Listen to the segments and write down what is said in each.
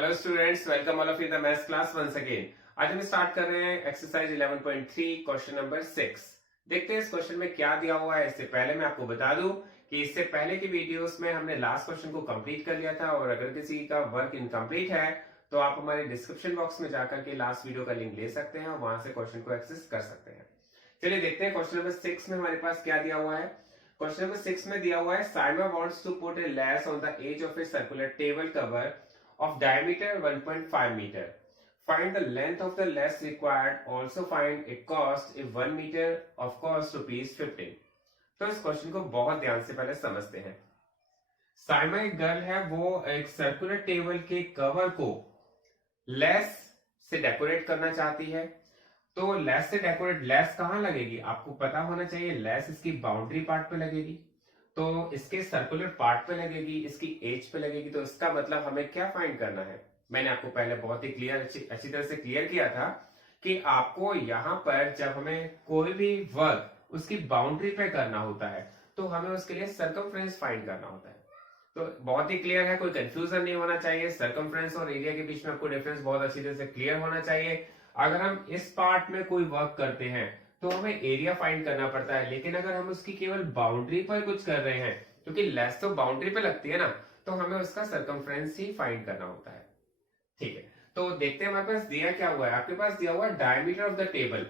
Hello students, welcome all of you the maths class once again. आज हम start कर रहे हैं एक्सरसाइज 11.3 क्वेश्चन नंबर 6। देखते हैं इस क्वेश्चन में क्या दिया हुआ है। इससे पहले मैं आपको बता दूं कि इससे पहले की वीडियोस में हमने लास्ट क्वेश्चन को कंप्लीट कर लिया था, और अगर किसी का वर्क इनकम्प्लीट है तो आप हमारे डिस्क्रिप्शन बॉक्स में जाकर के लास्ट वीडियो का लिंक ले सकते हैं और वहां से क्वेश्चन को एक्सेस कर सकते हैं। चलिए देखते हैं क्वेश्चन नंबर 6 में हमारे पास क्या दिया हुआ है। क्वेश्चन नंबर 6 में दिया हुआ है Saima wants to put a lace on the edge of a circular table cover of diameter 1.5 meter. Find the length of the less required. Also find a cost if 1 meter of cost rupees 15. तो इस question को बहुत ध्यान से पहले समझते हैं। साइमा एक गर्ल है, वो एक सर्कुलर टेबल के कवर को लेस से डेकोरेट करना चाहती है। तो लेस से डेकोरेट, लेस कहां लगेगी आपको पता होना चाहिए। लेस इसकी बाउंड्री पार्ट पे लगेगी, तो इसके सर्कुलर पार्ट पे लगेगी, इसकी एज पे लगेगी। तो इसका मतलब हमें क्या फाइंड करना है। मैंने आपको पहले बहुत ही क्लियर अच्छी तरह से क्लियर किया था कि आपको यहाँ पर जब हमें कोई भी वर्क उसकी बाउंड्री पे करना होता है तो हमें उसके लिए सर्कमफ्रेंस फाइंड करना होता है। तो बहुत ही क्लियर है, कोई कंफ्यूजन नहीं होना चाहिए। सर्कमफ्रेंस और एरिया के बीच में आपको डिफरेंस बहुत अच्छी तरह से क्लियर होना चाहिए। अगर हम इस पार्ट में कोई वर्क करते हैं तो हमें एरिया फाइंड करना पड़ता है, लेकिन अगर हम उसकी केवल बाउंड्री पर कुछ कर रहे हैं, क्योंकि लेस तो बाउंड्री पे लगती है ना, तो हमें उसका सर्कमफ्रेंस ही फाइंड करना होता है। ठीक है, तो देखते हैं हमारे पास दिया क्या हुआ है। आपके पास दिया हुआ है diameter of the table,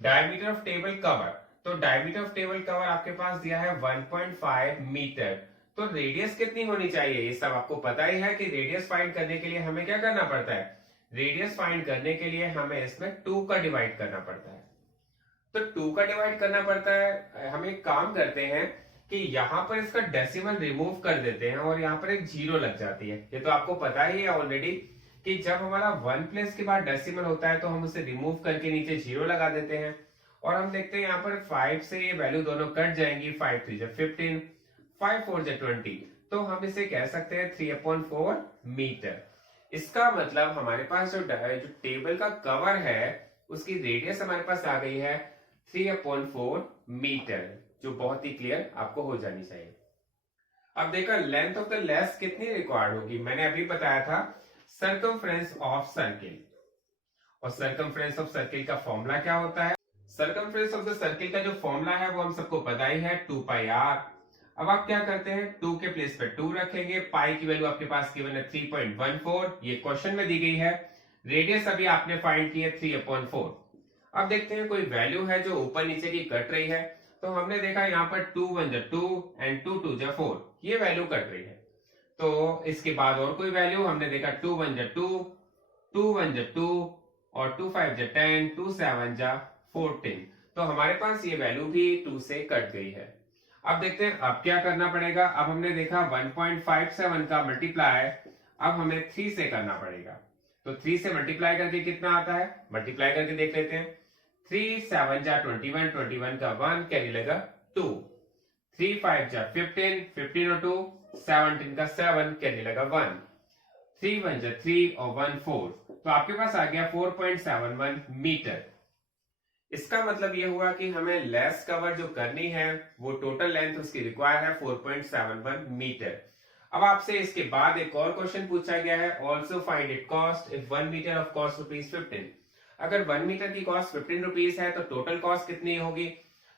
diameter of table cover. तो डायमीटर ऑफ टेबल कवर आपके पास दिया है 1.5 मीटर। तो रेडियस कितनी होनी चाहिए, ये सब आपको पता ही है कि रेडियस फाइंड करने के लिए हमें क्या करना पड़ता है। रेडियस फाइंड करने के लिए हमें इसमें 2 का डिवाइड करना पड़ता है। तो 2 का डिवाइड करना पड़ता है। हम एक काम करते हैं कि यहाँ पर इसका डेसिमल रिमूव कर देते हैं और यहाँ पर एक जीरो लग जाती है। ये तो आपको पता ही है ऑलरेडी कि जब हमारा 1 प्लेस के बाद डेसिमल होता है तो हम उसे रिमूव करके नीचे जीरो लगा देते हैं। और हम देखते हैं यहाँ पर 5 से ये वैल्यू दोनों कट जाएंगी। 5 3 जा 15, 5 4 जा 20। तो हम इसे कह सकते हैं 3/4 मीटर। इसका मतलब हमारे पास जो टेबल का कवर है उसकी रेडियस हमारे पास आ गई है 3/4 मीटर, जो बहुत ही क्लियर आपको हो जानी चाहिए। अब देखा लेंथ ऑफ द लेस कितनी रिक्वायर्ड होगी। मैंने अभी बताया था सर्कमफ्रेंस ऑफ सर्किल, और सर्कमफ्रेंस ऑफ सर्किल का फॉर्मूला क्या होता है। सर्कमफ्रेंस ऑफ द सर्किल का जो फॉर्मूला है वो हम सबको पता ही है, 2πr। अब आप क्या करते हैं, 2 के प्लेस पे 2 रखेंगे। पाई की वैल्यू आपके पास गिवन है 3.14, ये क्वेश्चन में दी गई है। रेडियस अभी आपने फाइंड की है 3/4। अब देखते हैं कोई वैल्यू है जो ऊपर नीचे की कट रही है। तो हमने देखा यहाँ पर 2 1 जा 2 एंड 2 2 जा 4, ये वैल्यू कट रही है। तो इसके बाद और कोई वैल्यू हमने देखा 2 1 जा 2, 2 1 जा 2 और 2 5 जा 10, 2 7 जा 14। तो हमारे पास ये वैल्यू भी 2 से कट गई है। अब देखते हैं अब क्या करना पड़ेगा। अब हमने देखा 1.57 का मल्टीप्लाई अब हमें 3 से करना पड़ेगा। तो 3 से मल्टीप्लाई करके कितना आता है, मल्टीप्लाई करके देख लेते हैं। 3 7 जा 21, 21 का 1 कैरी लगा 2, 3 5 जा 15, 15 और 2 17 का 7 कैरी लगा 1, 3 1 जा 3 और 1 4। तो आपके पास आ गया 4.71 मीटर। इसका मतलब ये हुआ कि हमें लेस कवर जो करनी है वो टोटल लेंथ उसकी रिक्वायर है 4.71 मीटर। अब आपसे इसके बाद एक और क्वेश्चन पूछा गया है, also find it cost if 1 metre of cost ₹15। अगर 1 मीटर की कॉस्ट 15 रुपीज है तो टोटल कॉस्ट कितनी होगी।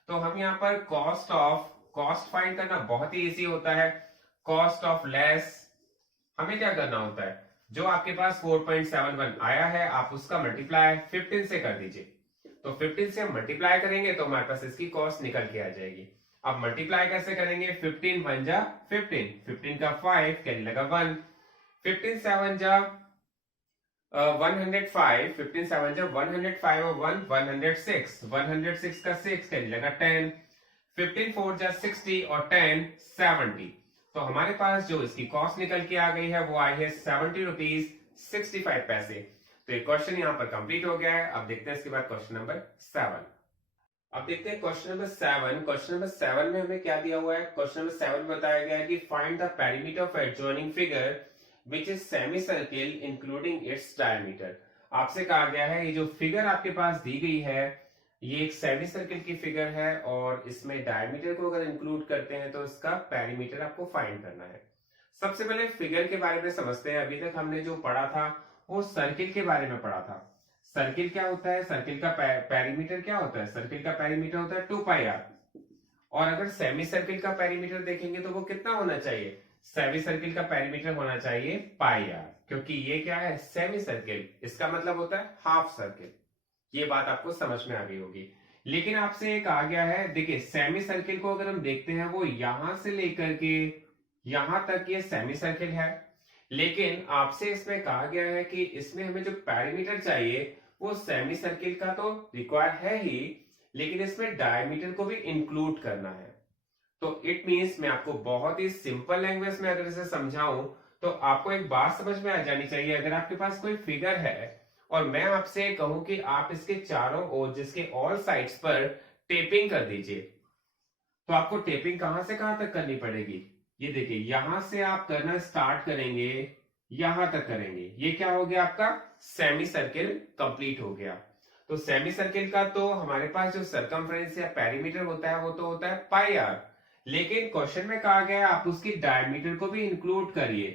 तो हम यहाँ पर कॉस्ट फाइंड करना बहुत ही इजी होता है। कॉस्ट ऑफ लेस हमें क्या करना होता है, जो आपके पास 4.71 आया है आप उसका मल्टीप्लाई 15 से कर दीजिए। तो 15 से हम मल्टीप्लाई करेंगे तो हमारे पास इसकी कॉस्ट निकल के आ जाएगी। अब मल्टीप्लाई कैसे करेंगे, 15 1 जा 15, 15 का 5 कैरी लगा 1, 15 7 जा 105, 15 7 जा 105 और 1 106, 106 का 6 कैरी लगा 10, 15 4 जा 60 और 10 70। तो हमारे पास जो इसकी कॉस्ट निकल के आ गई है वो आई है 70 रुपीज 65 पैसे। तो ये क्वेश्चन यहाँ पर कंप्लीट हो गया है। अब देखते हैं इसके बाद क्वेश्चन नंबर 7। अब देखते हैं क्वेश्चन नंबर 7। क्वेश्चन नंबर 7 में हमें क्या दिया हुआ है। क्वेश्चन नंबर 7 में बताया गया है कि find the perimeter of adjoining figure which is semi circle including its diameter. आपसे कहा गया है ये जो फिगर आपके पास दी गई है ये एक सेमी सर्किल की फिगर है और इसमें डायमीटर को अगर इंक्लूड करते हैं तो इसका पेरीमीटर आपको फाइंड करना है। सबसे पहले फिगर के बारे में समझते हैं। अभी तक हमने जो पढ़ा था वो सर्किल के बारे में पढ़ा था। सर्किल क्या होता है, सर्किल का पेरीमीटर क्या होता है, सर्किल का पेरीमीटर होता है 2πr। और अगर सेमी सर्किल का पेरीमीटर देखेंगे तो वो कितना होना चाहिए, सेमी सर्किल का पेरीमीटर होना चाहिए πr, क्योंकि ये क्या है, सेमी सर्किल, इसका मतलब होता है हाफ सर्किल। ये बात आपको समझ में आ गई होगी। लेकिन आपसे एक आ गया है, देखिए सेमी सर्किल को अगर हम देखते हैं वो यहां से लेकर के यहां तक ये सेमी सर्किल है। लेकिन आपसे इसमें कहा गया है कि इसमें हमें जो पेरीमीटर चाहिए वो सेमी सर्किल का तो रिक्वायर है ही, लेकिन इसमें डायमीटर को भी इंक्लूड करना है। तो इट मींस, मैं आपको बहुत ही सिंपल लैंग्वेज में अगर इसे समझाऊं तो आपको एक बात समझ में आ जानी चाहिए। अगर आपके पास कोई फिगर है और मैं आपसे कहूं कि आप इसके चारों ओर, जिसके ऑल साइड्स पर टेपिंग कर दीजिए, तो आपको टेपिंग कहां से कहां तक करनी पड़ेगी। ये देखिए, यहां से आप करना स्टार्ट करेंगे, यहां तक करेंगे, ये क्या हो गया, आपका सेमी सर्किल कंप्लीट हो गया। तो सेमी सर्किल का तो हमारे पास जो सरकमफ्रेंस या पेरीमीटर होता है वो तो होता है πr, लेकिन क्वेश्चन में कहा गया है आप उसकी डायमीटर को भी इंक्लूड करिए।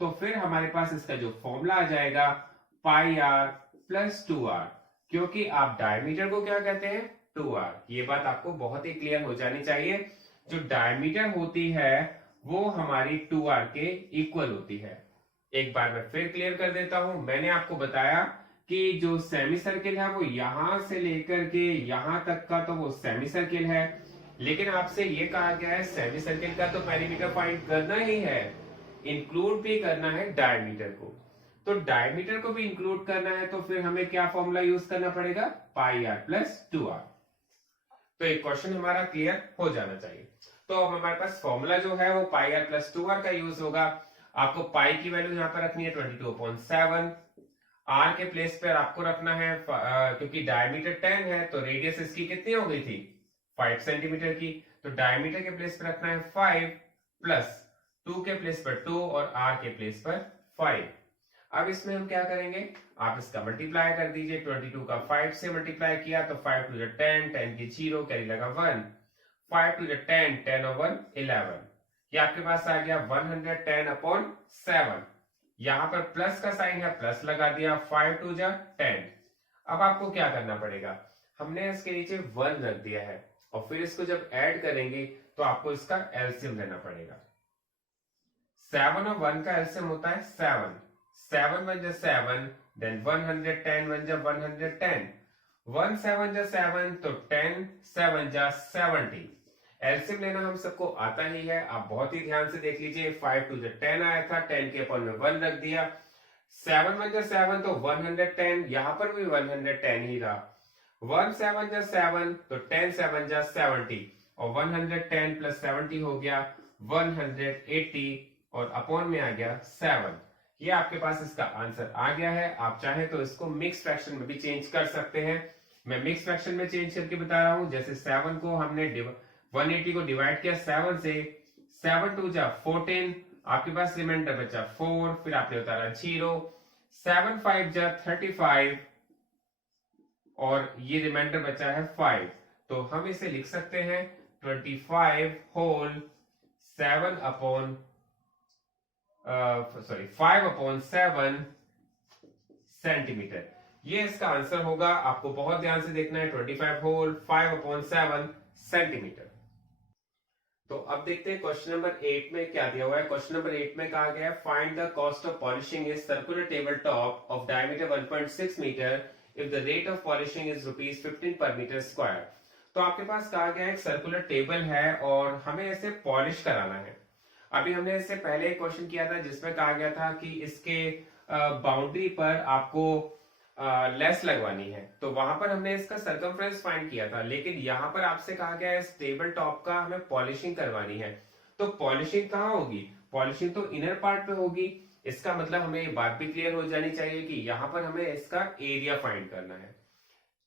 तो फिर हमारे पास इसका जो फॉर्मूला आ जाएगा πr + 2r, क्योंकि आप डायमीटर को क्या कहते हैं, 2r। ये बात आपको बहुत ही क्लियर हो जानी चाहिए। जो डायमीटर होती है वो हमारी 2r के इक्वल होती है। एक बार मैं फिर क्लियर कर देता हूं। मैंने आपको बताया कि जो सेमी सर्किल है वो यहां से लेकर के यहां तक का तो वो सेमी सर्किल है, लेकिन आपसे ये कहा गया है सेमी सर्किल का तो पेरीमीटर फाइंड करना ही है, इंक्लूड भी करना है डायमीटर को। तो डायमीटर को भी इंक्लूड करना है, तो फिर हमें क्या फॉर्मूला यूज करना पड़ेगा, πr + 2r। तो एक क्वेश्चन हमारा क्लियर हो जाना चाहिए। तो अब हमारे पास फॉर्मूला जो है वो πr + 2r का यूज होगा। आपको पाई की वैल्यू यहाँ पर रखनी है 22/7, आर के प्लेस पर आपको रखना है क्योंकि डायमीटर 10 है तो रेडियस इसकी कितनी हो गई थी, 5 सेंटीमीटर की। तो डायमीटर के प्लेस पर रखना है 5 प्लस 2 के प्लेस पर 2 और आर के प्लेस पर 5। अब इसमें हम क्या करेंगे, आप इसका मल्टीप्लाई कर दीजिए। 22 का 5 से मल्टीप्लाई किया तो 5 to the 10, 10 की 0, कैरी लगा 1, 5 to the 10, 10 और 1 11। ये आपके पास आ गया 110/7। यहां पर प्लस का साइन है, प्लस लगा दिया, 5 to the 10। अब आपको क्या करना पड़ेगा, हमने इसके नीचे 1 रख दिया है और फिर इसको जब ऐड करेंगे तो आपको इसका एलसीएम लेना पड़ेगा। 7 और 1 का एलसीएम होता है 7, 7 1 = 7, देन 110 1 = 110, 1 7 = 7, तो 10 7 = 70। एलसीएम लेना हम सबको आता ही है, आप बहुत ही ध्यान से देख लीजिए। 5 to the 10 आया था, 10 के अपन में 1 रख दिया, 7 1 = 7 तो 110, यहां पर भी 110 ही रहा, 1 7 = 7 तो 10 7 = 70 और 110 + 70 हो गया 180 और अपॉन में आ गया 7। ये आपके पास इसका आंसर आ गया है। आप चाहे तो इसको मिक्स फ्रैक्शन में भी चेंज कर सकते हैं। मैं मिक्स फ्रैक्शन में चेंज करके बता रहा हूं। जैसे 7 को हमने 180 को डिवाइड किया 7 से, 7 2 = 14, आपके पास रिमाइंडर बचा 4, फिर आपने उतारा 0, 7 5 = 35 और ये रिमाइंडर बचा है 5। तो हम इसे लिख सकते हैं 25 होल 5/7 सेंटीमीटर। ये इसका आंसर होगा। आपको बहुत ध्यान से देखना है, 25 होल 5/7 सेंटीमीटर। तो अब देखते हैं क्वेश्चन नंबर 8 में क्या दिया हुआ है। क्वेश्चन नंबर 8 में कहा गया है find the cost of polishing a circular table top of diameter 1.6 metre if the rate of polishing is ₹15 per meter square। तो आपके पास कहा गया है एक सर्कुलर टेबल है और हमें इसे पॉलिश कराना है। अभी हमने इससे पहले एक क्वेश्चन किया था जिसमें कहा गया था कि इसके बाउंड्री पर आपको लेस लगवानी है, तो वहां पर हमने इसका सरकमफ्रेंस फाइंड किया था। लेकिन यहाँ पर आपसे कहा गया है इस टेबल टॉप का हमें पॉलिशिंग करवानी है। तो पॉलिशिंग कहाँ होगी, पॉलिशिंग तो इनर पार्ट पे होगी। इसका मतलब हमें ये बात भी क्लियर हो जानी चाहिए कि यहाँ पर हमें इसका एरिया फाइंड करना है।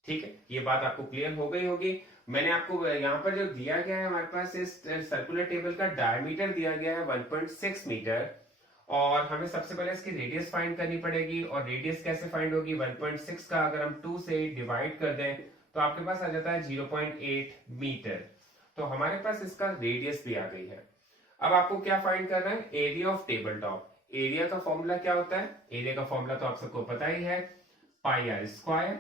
ठीक है, ये बात आपको क्लियर हो गई होगी। मैंने आपको यहाँ पर जो दिया गया है हमारे पास इस सर्कुलर टेबल का डायमीटर दिया गया है 1.6 मीटर और हमें सबसे पहले इसकी रेडियस फाइंड करनी पड़ेगी। और रेडियस कैसे फाइंड होगी, 1.6 का अगर हम 2 से डिवाइड कर दें तो आपके पास आ जाता है 0.8 मीटर। तो हमारे पास इसका रेडियस भी आ गई है। अब आपको क्या फाइंड करना है, area of table top. Area का फॉर्मूला क्या होता है, एरिया का फॉर्मूला तो आप सबको पता ही है, पाई आर स्क्वायर।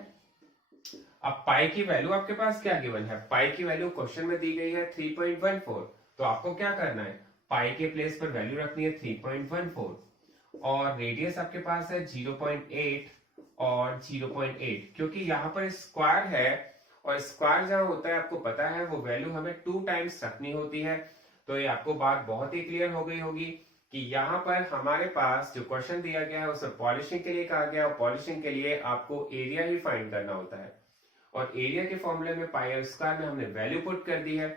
अब पाई की वैल्यू आपके पास क्या गिवन है, पाई की वैल्यू क्वेश्चन में दी गई है 3.14, तो आपको क्या करना है, पाई के प्लेस पर वैल्यू रखनी है 3.14, और रेडियस आपके पास है 0.8 और 0.8, क्योंकि यहाँ पर स्क्वायर है और स्क्वायर जहां होता है आपको पता है वो वैल्यू हमें 2 टाइम्स रखनी होती है। तो ये आपको बात बहुत ही क्लियर हो गई होगी कि यहाँ पर हमारे पास जो क्वेश्चन दिया गया है उसमें पॉलिशिंग के लिए कहा गया है, और पॉलिशिंग के लिए आपको एरिया ही फाइंड करना होता है, और एरिया के फॉर्मूले में पाई आर स्क्वायर में हमने वैल्यू पुट कर दी है।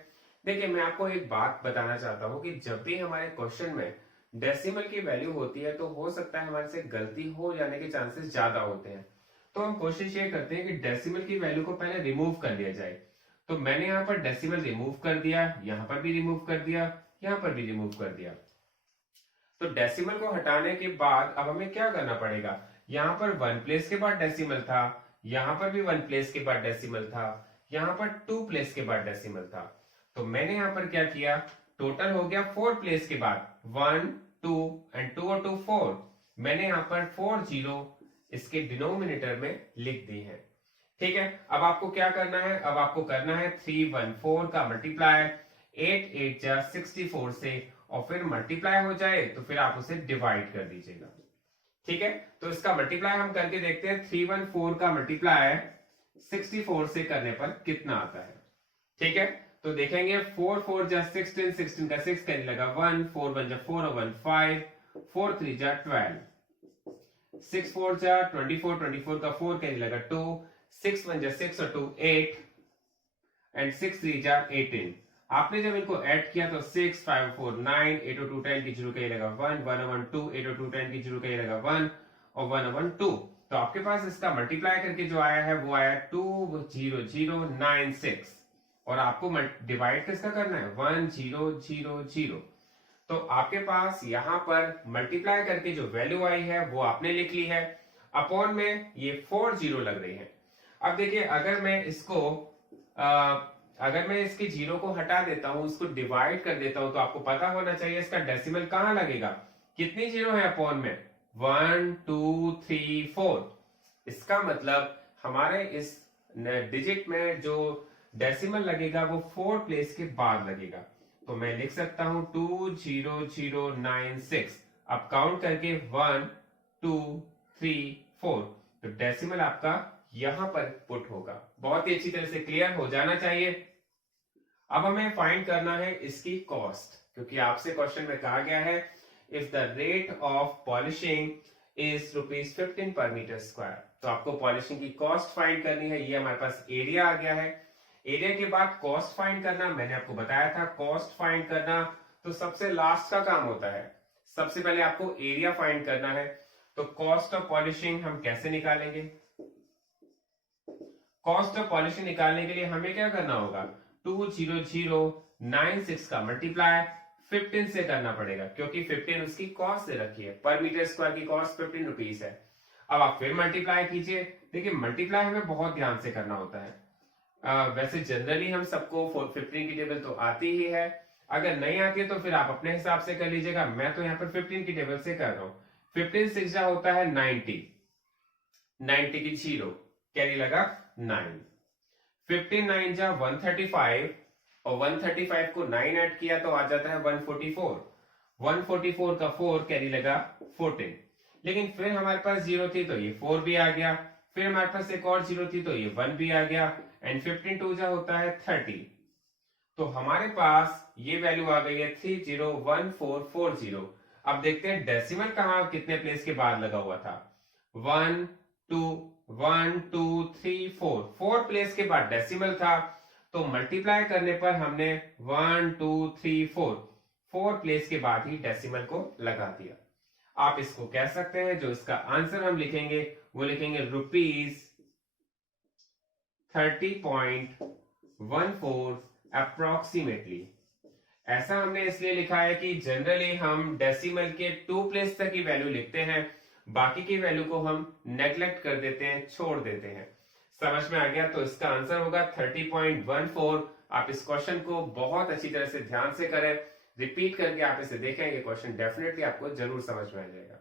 देखिए मैं आपको एक बात बताना चाहता हूं कि जब भी हमारे क्वेश्चन में डेसिमल की वैल्यू होती है तो हो सकता है हमारे से गलती हो जाने के चांसेस ज्यादा होते हैं, तो हम कोशिश ये करते हैं कि डेसिमल की वैल्यू को पहले रिमूव कर लिया जाए। तो मैंने यहाँ पर डेसिमल रिमूव कर दिया, यहाँ पर भी रिमूव कर दिया, यहाँ पर भी रिमूव कर दिया। तो डेसिमल को हटाने के बाद अब हमें क्या करना पड़ेगा, यहाँ पर 1 प्लेस के बाद डेसिमल था, यहाँ पर भी 1 प्लेस के बाद डेसिमल था, यहाँ पर 2 प्लेस के बाद डेसिमल था। तो मैंने यहाँ पर क्या किया, टोटल हो गया 4 प्लेस के बाद 1 2 एंड 2 और 2 4, मैंने यहाँ पर 4 0 इसके डिनोमिनेटर में लिख दी है। ठीक है, अब आपको क्या करना है, अब आपको करना है 314 का मल्टीप्लाई 8 8 जा 64 से, और फिर मल्टीप्लाई हो जाए तो फिर आप उसे डिवाइड कर दीजिएगा। ठीक है, तो इसका मल्टीप्लाई हम करके देखते हैं, 314 का मल्टीप्लाई 64 से करने पर कितना आता है। ठीक है, तो देखेंगे 4 4 जा 16, 16 का 6 करने लगा 1, 4 1 जा 4 और 1 5, 4 3 जा 12, 6 4 जा 24, 24 का 4 करने लगा 2, 6 1 जा 6 और 2 8, एंड 6 3 जा 18। आपने जब इनको ऐड किया तो 6 5 4 9, 8 और 2 10 की जीरो का ये लगा 1, 1 1 2, 8 और 2 10 की जीरो का ये लगा 1 और 1 1 2। तो आपके पास इसका मल्टीप्लाई करके जो आया है वो आया 20096, और आपको डिवाइड किसका करना है 1000। तो आपके पास यहाँ पर मल्टीप्लाई करके जो वैल्यू आई है वो आपने लिख ली है, अपॉन में ये 40 लग रही है। अब देखिए अगर मैं इसको अगर मैं इसके जीरो को हटा देता हूं, इसको डिवाइड कर देता हूं, तो आपको पता होना चाहिए इसका डेसिमल कहां लगेगा, कितनी जीरो है अपॉन में 1 2 3 4। इसका मतलब हमारे इस डिजिट में जो डेसिमल लगेगा वो 4 प्लेस के बाद लगेगा। तो मैं लिख सकता हूं 20096। अब काउंट करके 1 2 3 4, तो डेसिमल आपका यहां पर पुट होगा। बहुत ही अच्छी तरह से क्लियर हो जाना चाहिए। अब हमें फाइंड करना है इसकी कॉस्ट, क्योंकि आपसे क्वेश्चन में कहा गया है if the rate of polishing is ₹15 पर मीटर स्क्वायर, तो आपको पॉलिशिंग की कॉस्ट फाइंड करनी है। ये हमारे पास एरिया आ गया है, एरिया के बाद कॉस्ट फाइंड करना, मैंने आपको बताया था कॉस्ट फाइंड करना तो सबसे लास्ट का काम होता है, सबसे पहले आपको एरिया फाइंड करना है। तो कॉस्ट ऑफ पॉलिशिंग हम कैसे निकालेंगे, कॉस्ट ऑफ पॉलिशिंग निकालने के लिए हमें क्या करना होगा, 20096 का मल्टीप्लाई 15 से करना पड़ेगा, क्योंकि 15 उसकी कॉस्ट से रखी है, पर मीटर स्क्वायर की कॉस्ट 15 रुपीज है। अब आप फिर मल्टीप्लाई कीजिए, देखिए मल्टीप्लाई हमें बहुत ध्यान से करना होता है। वैसे जनरली हम सबको 15 की टेबल तो आती ही है, अगर नहीं आती है तो फिर आप अपने हिसाब से कर लीजिएगा। मैं तो यहाँ पर 15 की टेबल से कर रहा हूँ। 15 6 जा होता है 90, 90 की जीरो कैरी लगा 9, 15 9 जा 135, और 135 को 9 ऐड किया तो आ जाता है 144, 144 का 4 कैरी लगा 14। लेकिन फिर हमारे पास जीरो थी तो ये 4 भी आ गया, फिर हमारे पास एक और जीरो थी तो ये 1 भी आ गया, एंड 15 2 जा होता है 30। तो हमारे पास ये वैल्यू आ गई है 301440। अब देखते हैं डेसिमल कहां कितने प्लेस के बाद लगा हुआ था, 1 2 1 2 3 4, 4 प्लेस के बाद डेसिमल था, तो मल्टीप्लाई करने पर हमने 1 2 3 4, 4 प्लेस के बाद ही डेसिमल को लगा दिया। आप इसको कह सकते हैं, जो इसका आंसर हम लिखेंगे वो लिखेंगे ₹30.14 अप्रोक्सीमेटली। ऐसा हमने इसलिए लिखा है कि जनरली हम डेसिमल के 2 प्लेस तक की वैल्यू लिखते हैं, बाकी की वैल्यू को हम नेग्लेक्ट कर देते हैं, छोड़ देते हैं। समझ में आ गया, तो इसका आंसर होगा 30.14। आप इस क्वेश्चन को बहुत अच्छी तरह से ध्यान से करें, रिपीट करके आप इसे देखें, ये क्वेश्चन डेफिनेटली आपको जरूर समझ में आ जाएगा।